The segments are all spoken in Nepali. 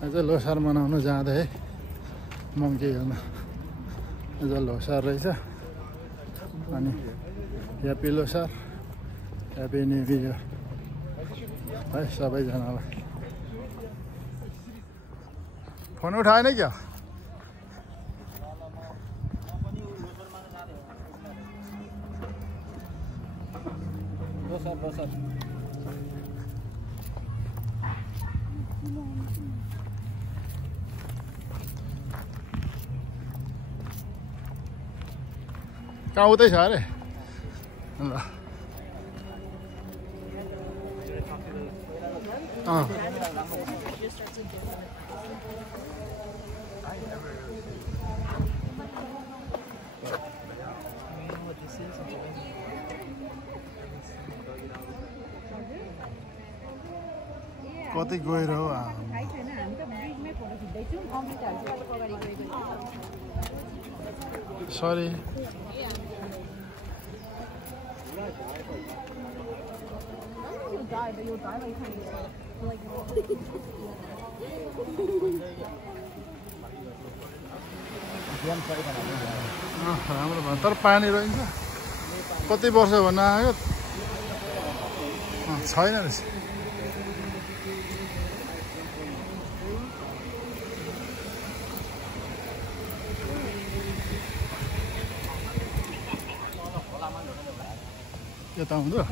आज लोसार मनाउन जाँदै मङ्की हिलमा आज लोसार रहेछ अनि happy Losar happy new year है सबैजनालाई फोन उठाएन क्या कहाँ उतै छ अरे ल कतै गएर हो सरी राम्रो भयो तर पानी रहन्छ कति वर्ष भन्न आयो छैन रहेछ यता हुँदो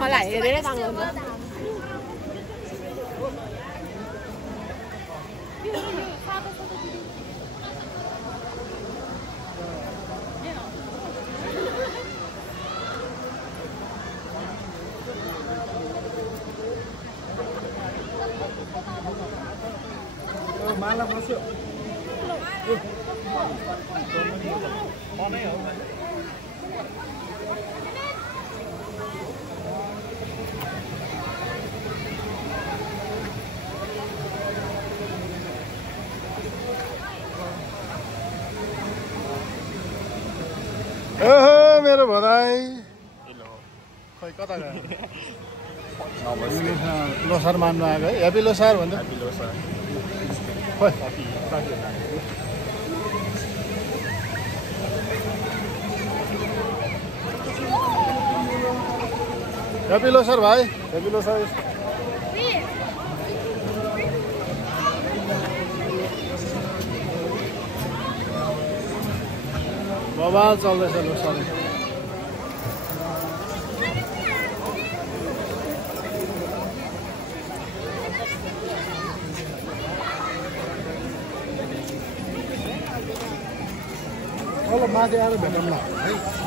मलाई हेरेर काम गर्नु माला बस्यो ओहो मेरो भदाई खै कता गयो लोसार मान्नु आएको है ह्याप्पी लोसार भन्दा खोइ ह्याप्पी लोसार भाइ ह्याप्पी लोसार बवाल चल्दैछ लोसार ल माथि आएर भेटौँला है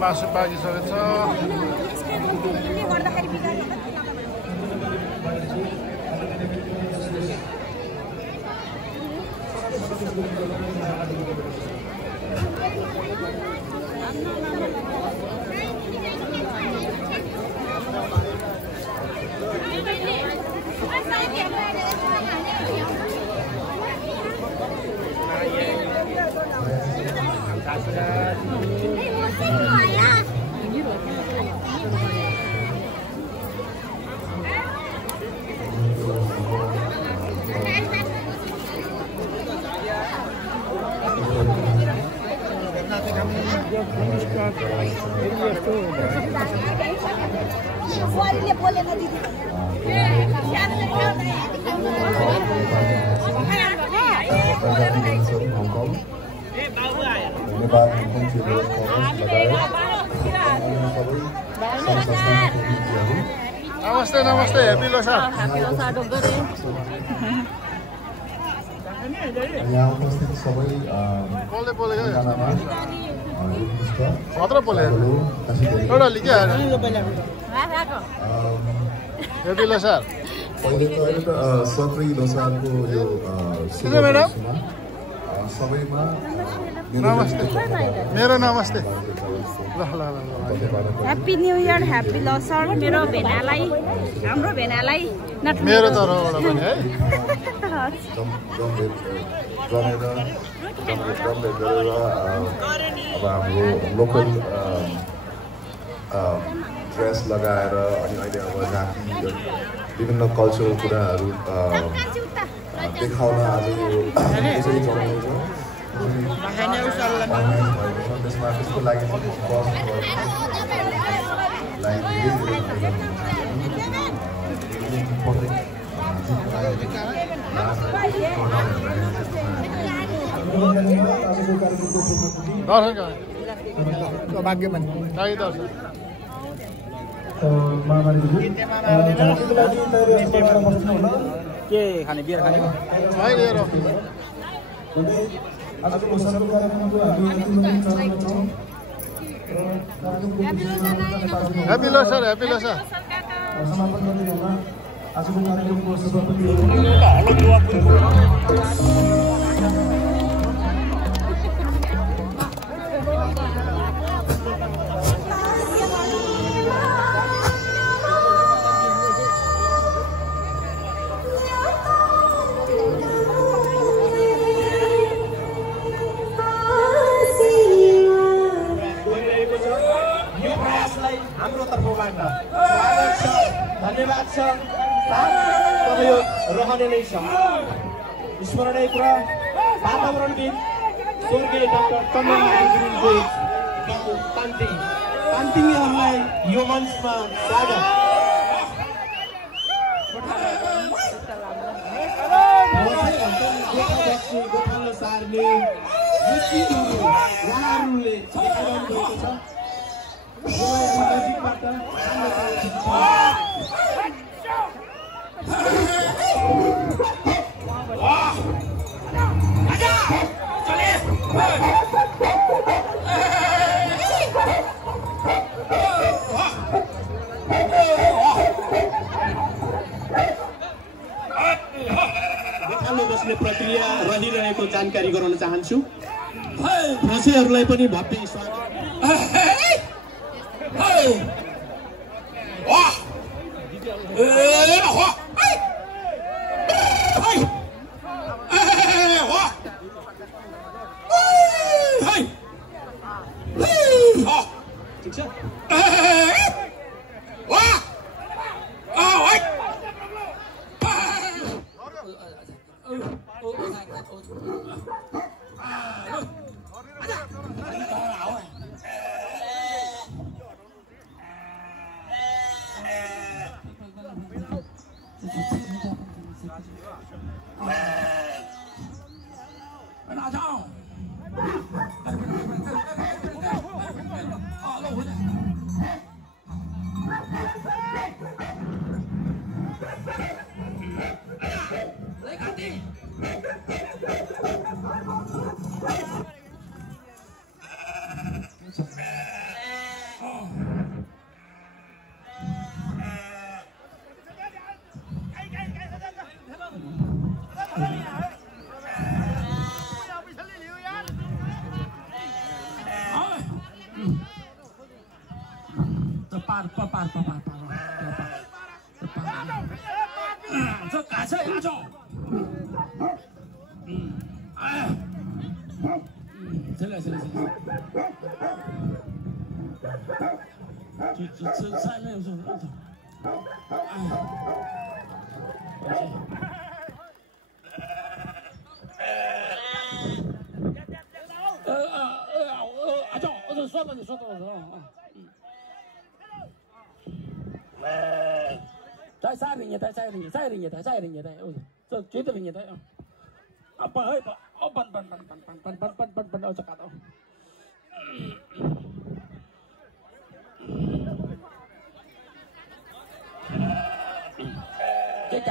मासु पाकिसकेको छ Hồng Kông. नेपाल मुख्यमन्त्री लगायत सबै नमस्ते नमस्ते हेप्पी लोसार यहाँ उपस्थित सबै खतरा बोले एउटा लिक्या हेप्पी लोसार अहिले त सबै लोसारको यो सबैमा नमस्ते मेरो नमस्ते ल ल ल happy new year happy Losar मेरो भेनालाई हाम्रो भेनालाई मेरो तर्फबाट पनि है अब हाम्रो लोकल ड्रेस लगाएर अनि अहिले अब राखी विभिन्न कल्चरल कुराहरू देखाउन आज यो यसरी चलाउँदैछ त्यसमा त्यसको लागि भाग्यमान दर्शन के खाने बियर खाने हेप्पी लोसार हेप्पी लोसार आजको कार्यक्रमको सभापति हाम्रो तर्फबाट स्वागत छ धन्यवाद छ साथ सहयोग रहने नै छ स्मरणीय कुरा वातावरणविद स्वर्गीय डाक्टर चन्द्रमाया गुरुङको तान्तिङहरूलाई यो मञ्चमा स्वागत गोठालो सार्ने उहाँहरूले देखाइरहनु भएको छ बस्ने प्रक्रिया रहिरहेको जानकारी गराउन चाहन्छु फसेहरूलाई पनि भव्य स्वागत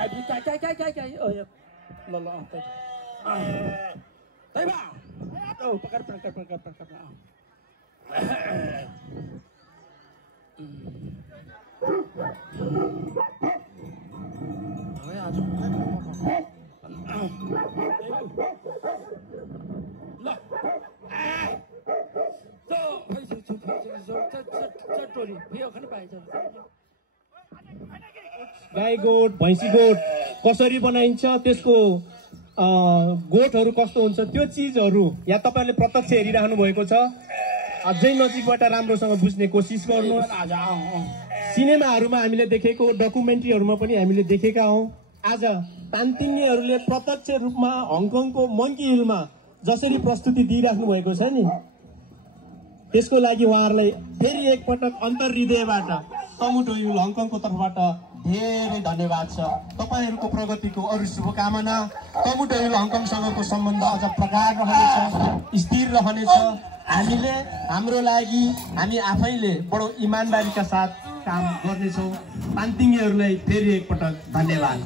Cái lo tay ba pakai गाई गोठ भैँसी गोठ कसरी बनाइन्छ त्यसको गोठहरू कस्तो हुन्छ त्यो चिजहरू यहाँ तपाईहरुले प्रत्यक्ष हेरिराख्नु भएको छ अझै नजिकबाट राम्रोसँग बुझ्ने कोसिस गर्नुहोस् सिनेमाहरुमा हामीले देखेको डकुमेन्ट्रीहरुमा पनि हामीले देखेका हौं आज तान्तिन्नेहरुले प्रत्यक्ष रूपमा हङकङको मंकी हिलमा जसरी प्रस्तुति दिइराख्नु भएको छ नि त्यसको लागि उहाँहरुलाई फेरि एकपटक अन्तर्हृदयबाट टमुटो हिल हङकङको तर्फबाट धेरै धन्यवाद छ तपाईहरुको प्रगतिको अरु शुभकामना टमुटो हिल हङकङसँगको सम्बन्ध अझ प्रगाढ रहनेछ स्थिर रहनेछ हामीले हाम्रो लागि हामी आफैले बडो इमानदारीका साथ काम गर्नेछौं तान्तिङेहरुलाई फेरि एकपटक धन्यवाद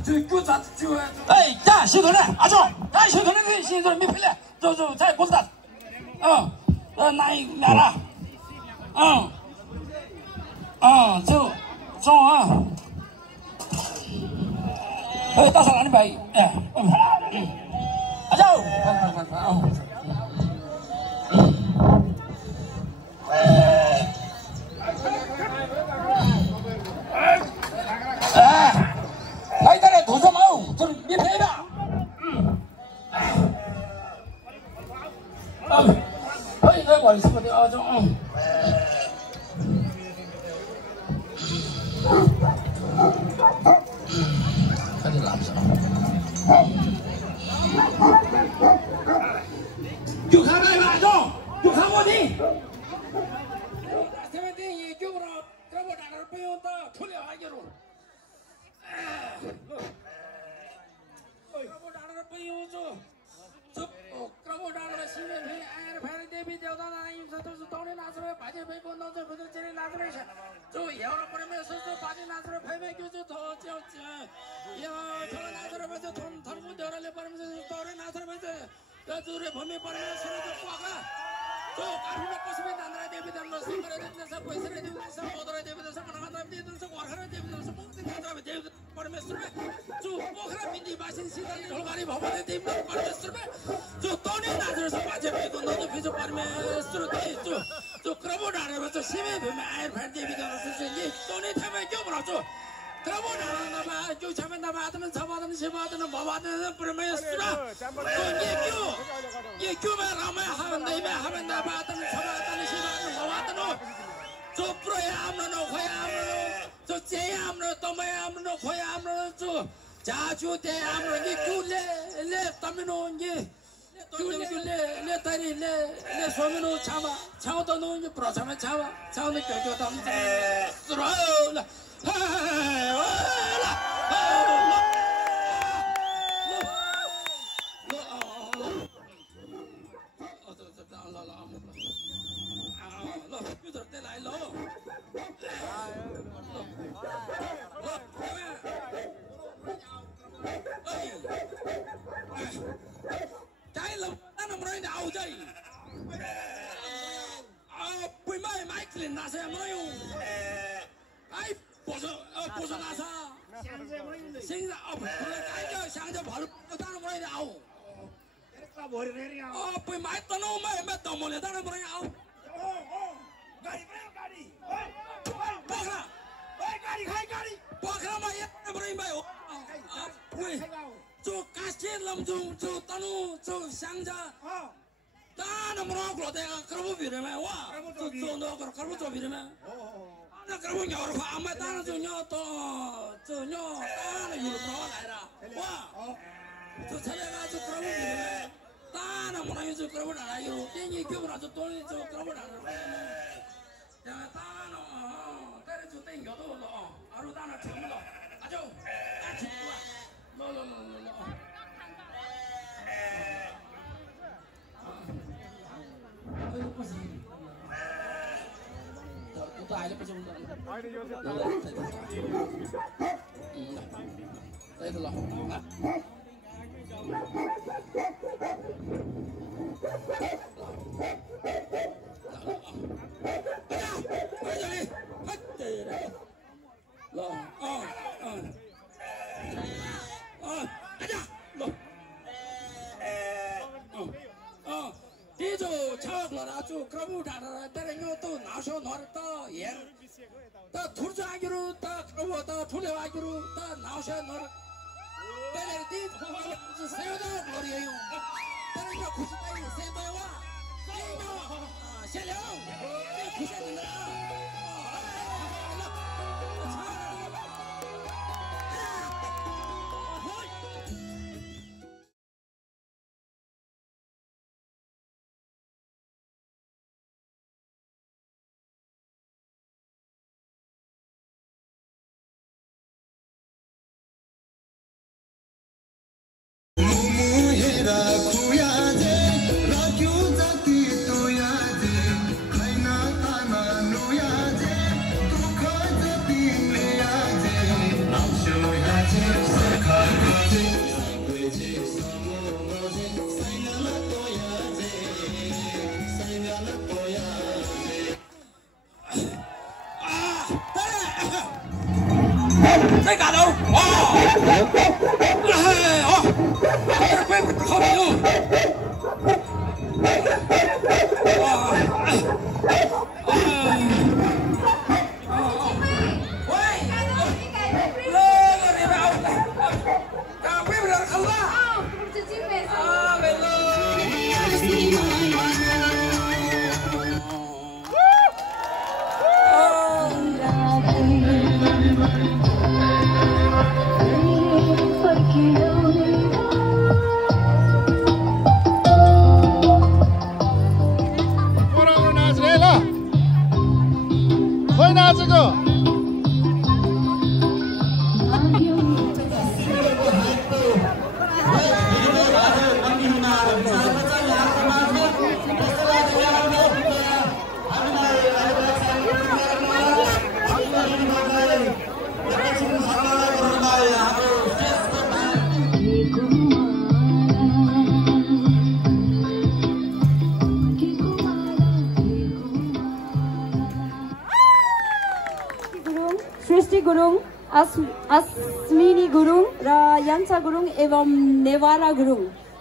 सृष्टि गुरुङ, अस्मिनी गुरुङ र यान्सा गुरुङ एवं नेवारा गुरुङ,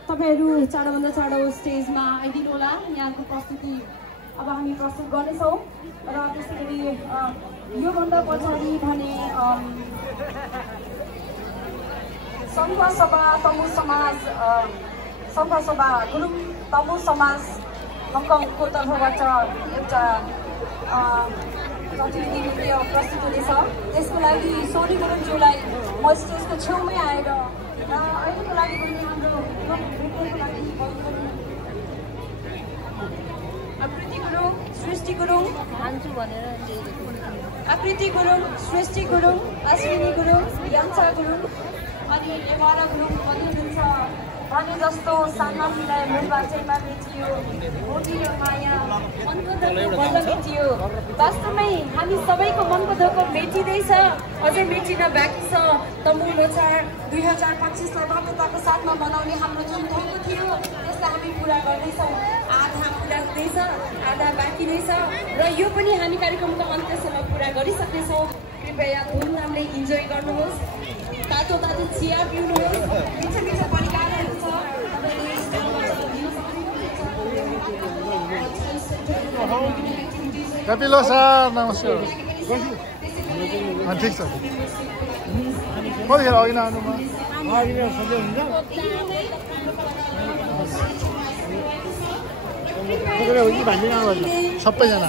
तपाईहरू चाँडोभन्दा चाँडो स्टेजमा आइदिनु होला। यहाँको प्रस्तुति अब हामी प्रस्तुत गर्नेछौँ र त्यसै गरी योभन्दा पछाडि भने सङ्घसभा तमु समाज सङ्घसभा गुरुङ तमु समाज हङकङको तर्फबाट एउटा प्रतिनिधि नृत्य प्रस्तुत हुनेछ। त्यसको लागि सोनी गुरुङज्यूलाई म स्टेजको छेउमै आएर अहिलेको लागि पनि हाम्रो नृत्यको लागि आकृति गुरुङ, सृष्टि गुरुङ, आकृति गुरुङ, सृष्टि गुरुङ, अश्विनी गुरुङ, यान्सा गुरुङ अनि नेवारा गुरुङ भन्नुहुन्छ भने जस्तो साना मिलाए मुलबाटैमा भेटियो, मोटी र माया मनको धोको बल्ल भेटियो। वास्तवमै हामी सबैको मनको धोको मेटिँदैछ, अझै मेटिन बाँकी छ। तमु लोछार 2025लाई भव्यताको साथमा मनाउने हाम्रो जुन धोको थियो त्यसलाई हामी पुरा गर्दैछौँ। आधा पुरा हुँदैछ, आधा बाँकी नै छ र यो पनि हामी कार्यक्रमको अन्त्यसम्म पुरा गरिसक्नेछौँ। कृपया धुमधामले इन्जोय गर्नुहोस्, तातो तातो चिया पिउनुहोस्, मिठो मिठो परिकारहरू छ कपिलो सर नमस्कार। ठिक छ, कतिखेर अघि नआउनुमा सबैजना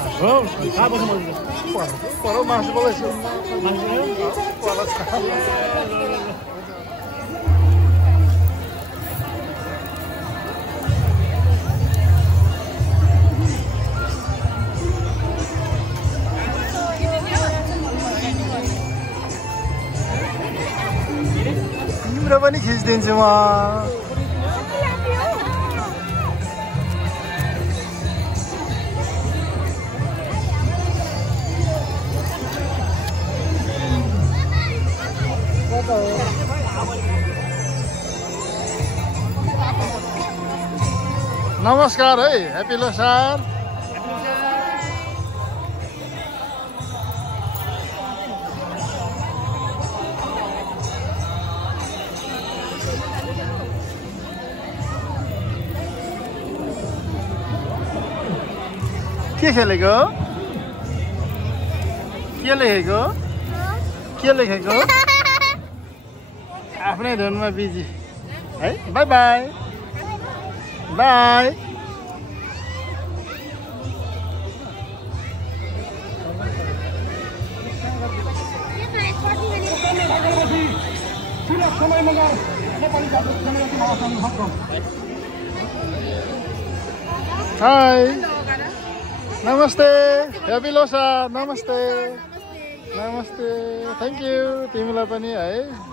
पर मासु बोल्दैछु। तिम्रो पनि खिचिदिन्छु म। हो नमस्कार है, ह्यापी लोसार। के खेलेको? के लेखेको? के लेखेको? आफ्नै धुनमा बिजी है। By by by. हाई नमस्ते, ह्यापी लोसार। नमस्ते नमस्ते, थ्याङ्क यू। तिमीलाई पनि है।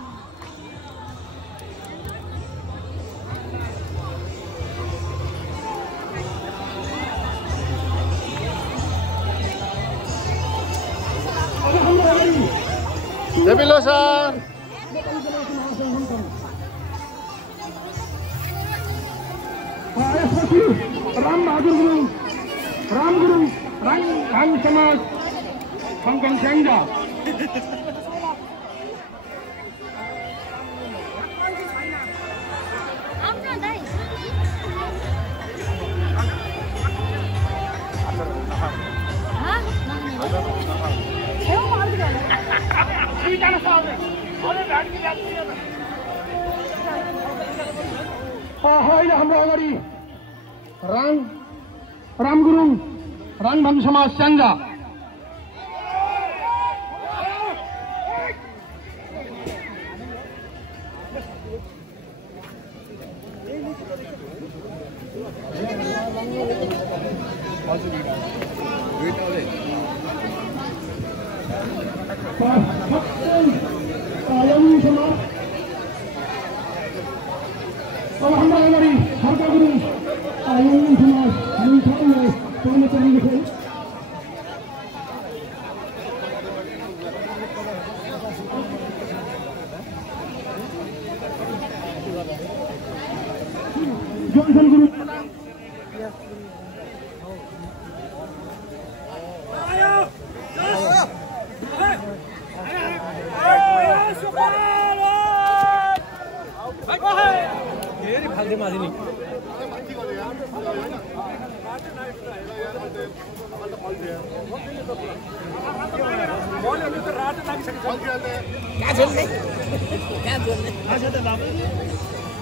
ह्यापी लोसार। राम बहादुर गुरुङ, राम गुरुङ, राम समाज हङकङ स्याङ्जा। अहिले हाम्रो अगाडि राम गुरुङ, राम समाज स्याङ्जा। अब हाम्रो अगाडि हर्का गुरुङ, समाज Johnson Gurung.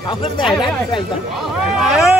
Không có vấn đề đó.